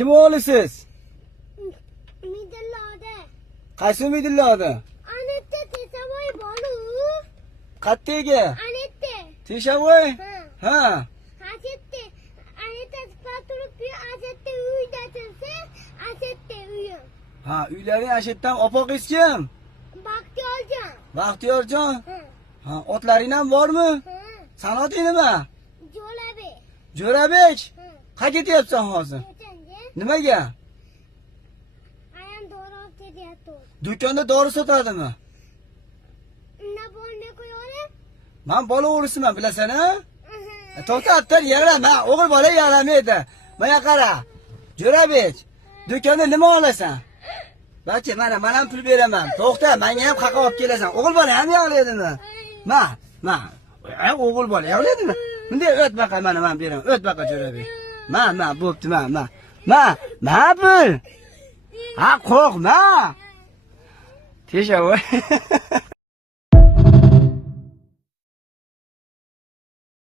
Kim o'g'lisiz? Midilloda. Qaysi Umidilloda? Anette tesavoy bolu. Qattega? Anette. Tesavoy? Ha. Ha. Asette. Anette paturib asette uyda tursa, asette uyim. Ha, uylaring Ashitdan opoqis kim? Baxtiyorjon. Baxtiyorjon? Ha. Ha, otlaring ham bormi? Ha. Sanoting nima? Jo'labe. Jo'rabek? Ha. Qayerga ketyapsan hozir? O'tanga. Nimaga? Ayam dori ketyapti. Do'konda dori sotadimi? Nima bo'lmay qo'yaver? Men bola o'g'risiman, bilasan a? To'xta, attir, yarama. O'g'il bola yaramaydi. Mana qara. Jo'rabek, do'konda nima olasan? Bachi, men ham pul beraman. To'xta, menga ham qaqa olib kelasan. O'g'il bola ham yog'laydimi? Ma. O'g'il bola yog'laydimi? Bunday o't baqa, men beraman. O't baqa Jo'rabek. Ma, bo'pti, ma pul. Ha, qo'rqma. Tesha voy.